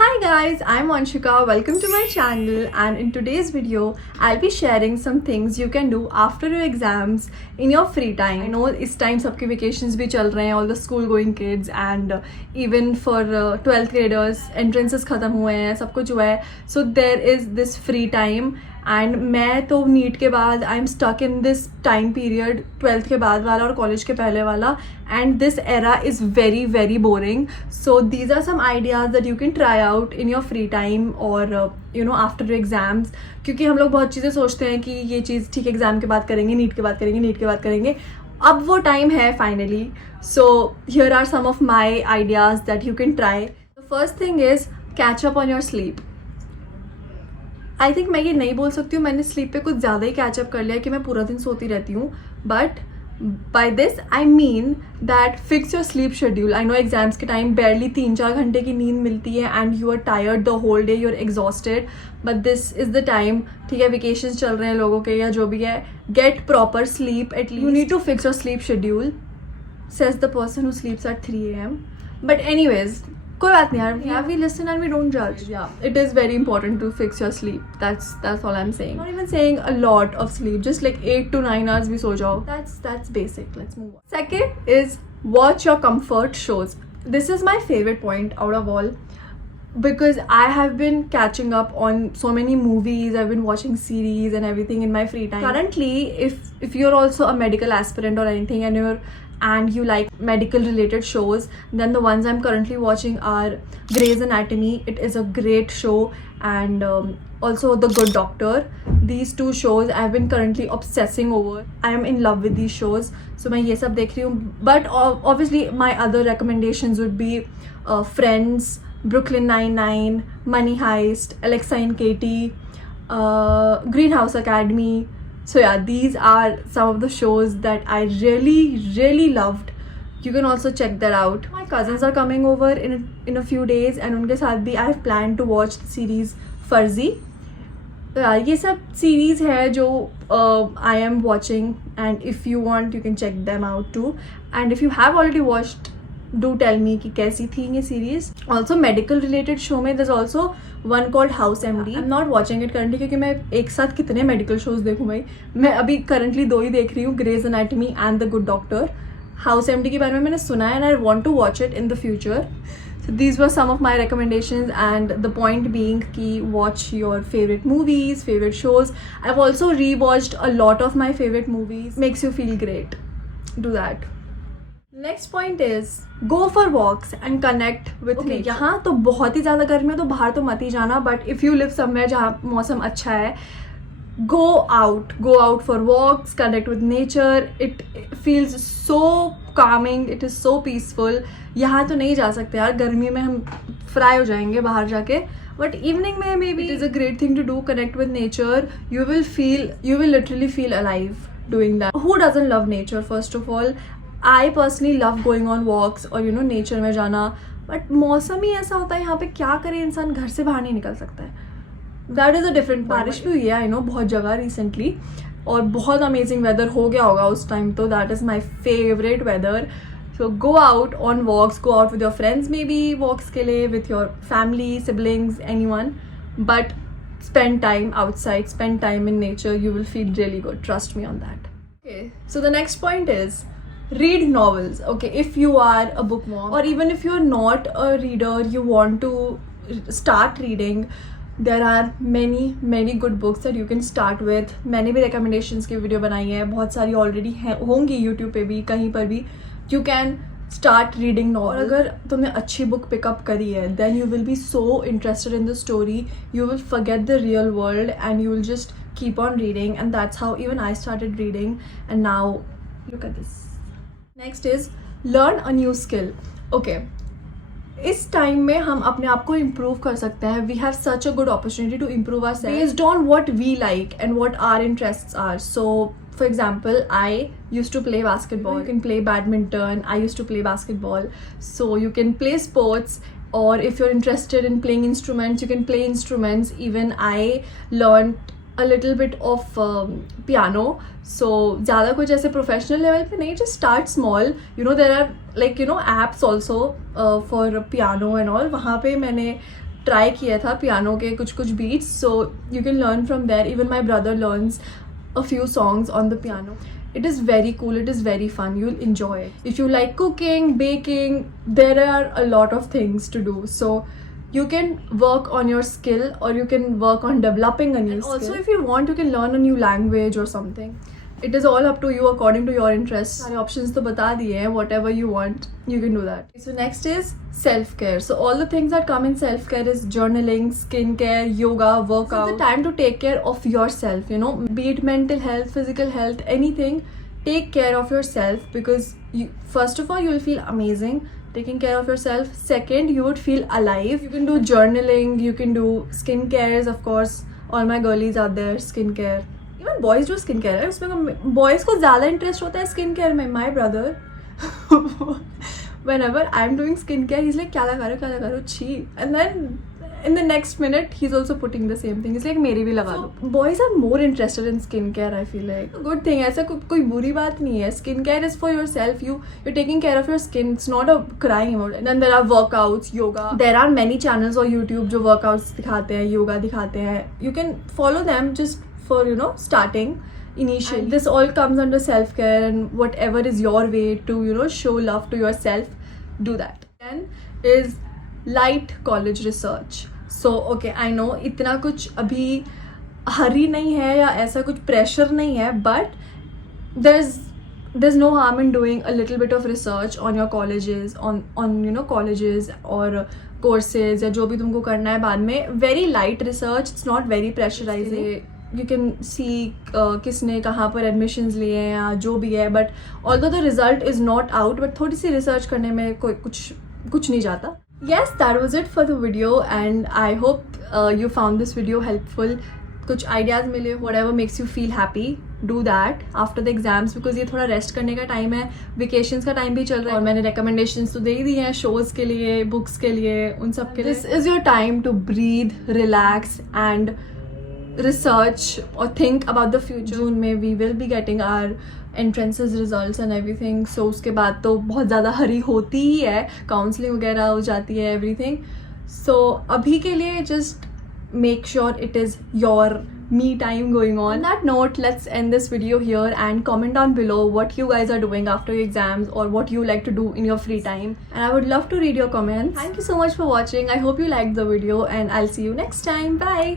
Hi guys, I'm Anshika. Welcome to my channel, and in today's video I'll be sharing some things you can do after your exams in your free time. I know इस time सबके vacations भी चल रहे हैं, all the school going kids and even for 12th graders entrances ख़त्म हुए हैं, सब कुछ हुआ है. So there is this free time and मैं तो नीट के बाद I am stuck in this time period 12th के बाद वाला और कॉलेज के पहले वाला and this era is very very boring. So these are some ideas that you can try out in your free time और you know after your exams. क्योंकि हम लोग बहुत चीज़ें सोचते हैं कि ये चीज़ ठीक है एग्जाम के बाद करेंगे, नीट के बाद करेंगे, नीट के बाद करेंगे. अब वो टाइम है finally. So here are some of my ideas that you can try. The first thing is catch up on your sleep. I think मैं ये नहीं बोल सकती हूँ मैंने स्लीप पे कुछ ज़्यादा ही कैचअप कर लिया कि मैं पूरा दिन सोती रहती हूँ, but by this I mean that fix your sleep schedule. I know एग्जाम्स के टाइम बेरली 3-4 घंटे की नींद मिलती है and you are tired the whole day, you are exhausted, but this is the time. ठीक है, वेकेशंस चल रहे हैं लोगों के या जो भी है, get proper sleep at least. You need to fix your sleep schedule, says the person who sleeps at 3 AM. But anyways, कोई बात नहीं यार, we listen and we don't judge. Yeah, it is very important to fix your sleep. That's all I'm saying. Not even saying a lot of sleep, just like 8 to 9 hours भी सो जाओ. That's basic. Let's move on. Second is watch your comfort shows. This is my favorite point out of all because I have been catching up on so many movies. I've been watching series and everything in my free time. Currently, if you're also a medical aspirant or anything and you like medical related shows, then the ones I'm currently watching are Grey's Anatomy. It is a great show, and also The Good Doctor. These two shows I've been currently obsessing over. I am in love with these shows, so मैं ये सब देख रही हूँ. But obviously my other recommendations would be Friends, Brooklyn Nine-Nine, Money Heist, Alexa and Katie, Greenhouse Academy. So yeah, these are some of the shows that I really loved. You can also check that out. My cousins are coming over in a few days and उनके साथ भी I have planned to watch the series Farzi. ये सब series है जो I am watching, and if you want you can check them out too. And if you have already watched, do tell me कि कैसी थी ये series. Also medical related show में there's also one called House MD. I'm not watching it currently क्योंकि मैं एक साथ कितने मेडिकल शोज देखूँ भाई. मैं अभी करंटली 2 ही देख रही हूँ, Grey's Anatomy and The Good Doctor. House MD के बारे में मैंने सुना है and I want to watch it in the future. So these were some of my recommendations, and the point being कि watch your favorite movies, favorite shows. I've also rewatched a lot of my favorite movies. Makes you feel great. Do that. Next point is go for walks and connect with nature. यहाँ तो बहुत ही ज़्यादा गर्मी है तो बाहर तो मत ही जाना, but if you live somewhere जहाँ मौसम अच्छा है, go out for walks, connect with nature. It feels so calming, it is so peaceful. यहाँ तो नहीं जा सकते यार, गर्मी में हम फ्राई हो जाएंगे बाहर जाके, बट इवनिंग में maybe it is a great thing to do. Connect with nature. You will literally feel alive doing that. Who doesn't love nature? First of all, I personally love going on walks और you know nature में जाना, but मौसम ही ऐसा होता है यहाँ पे, क्या करे इंसान, घर से बाहर नहीं निकल सकता है. That is a different. बारिश भी हुई है आई नो बहुत जगह रिसेंटली, और बहुत अमेजिंग वेदर हो गया होगा उस टाइम, तो that is my favourite weather. So go out on walks, go out with your friends, maybe walks के लिए with your family, siblings, anyone, but spend time outside, spend time in nature. You will feel really good, trust me on that. Okay, so the next point is read novels. Okay, if you are a bookworm or even if you're not a reader, you want to start reading, there are many good books that you can start with. मैंने भी recommendations की video बनाई है, बहुत सारी already होंगी YouTube पे भी, कहीं पर भी. You can start reading novels. और अगर तुमने अच्छी book pick up करी है, then you will be so interested in the story, you will forget the real world and you will just keep on reading. And that's how even I started reading, and now look at this. Next is learn a new skill. Okay, इस time में हम अपने आप को improve कर सकते हैं. We have such a good opportunity to improve our self based on what we like and what our interests are. So for example, I used to play basketball. You can play badminton. I used to play basketball. So you can play sports, or if you're interested in playing instruments, you can play instruments. Even I learned a little bit of piano. So ज़्यादा कुछ ऐसे professional level पे नहीं, just start small. You know there are like you know apps also for piano and all. वहाँ पे मैंने try किया था पियानो के कुछ beats, so you can learn from there. Even my brother learns a few songs on the piano. It is very cool, it is very fun, you'll enjoy it. If you like cooking, baking, there are a lot of things to do, so you can work on your skill or you can work on developing a new skill. Also, if you want, you can learn a new language or something. It is all up to you according to your interests. सारे options तो बता दिए हैं, whatever you want you can do that. So next is self-care. So all the things that come in self-care is journaling, skincare, yoga, workout. So it's the time to take care of yourself, you know, be it mental health, physical health, anything. Take care of yourself because you, first of all, you will feel amazing taking care of yourself. Second, you would feel alive. You can do journaling, you can do skincares, of course. All my girlies out there, skincare. Even boys जो skin care है उसमें boys को ज़्यादा interest होता है skin care में. My brother whenever I am doing skin care is like क्या लगा रहे हो छी, and then in the next minute he's also putting the same thing. It's like मेरी भी लगा दो. Boys are more interested in skincare, I feel like. Good thing, ऐसा कोई बुरी बात नहीं है. Skincare is for yourself. You're taking care of your skin. It's not a crying about it. And then there are workouts, yoga. There are many channels on YouTube जो workouts दिखाते हैं, yoga दिखाते हैं. You can follow them just for, you know, starting initially. And this all comes under self-care, and whatever is your way to, you know, show love to yourself, do that. Then is light college research. So okay, I know इतना कुछ अभी हरी नहीं है या ऐसा कुछ pressure नहीं है, but there's no harm in doing a little bit of research on your colleges, on you know colleges और courses या जो भी तुमको करना है बाद में. Very light research, it's not very pressurizing. You can see किसने कहाँ पर admissions लिए हैं या जो भी है, but although the result is not out, but थोड़ी सी research करने में कोई कुछ नहीं जाता. Yes, that was it for the video, and I hope you found this video helpful. कुछ ideas मिले, whatever makes you feel happy, do that after the exams, because ये थोड़ा rest करने का time है, vacations का time भी चल रहा है, और मैंने recommendations तो दे ही दी हैं shows के लिए, books के लिए, उन सब के लिए. This is your time to breathe, relax and research or think about the future. June में we will be getting our entrances results and everything, so उसके बाद तो बहुत ज़्यादा हरी होती ही है, काउंसलिंग वगैरह हो जाती है, everything. So अभी के लिए just make sure it is your me time going on. On that note, let's end this video here and comment down below what you guys are doing after your exams or what you like to do in your free time, and I would love to read your comments. Thank you so much for watching. I hope you liked the video, and I'll see you next time. Bye.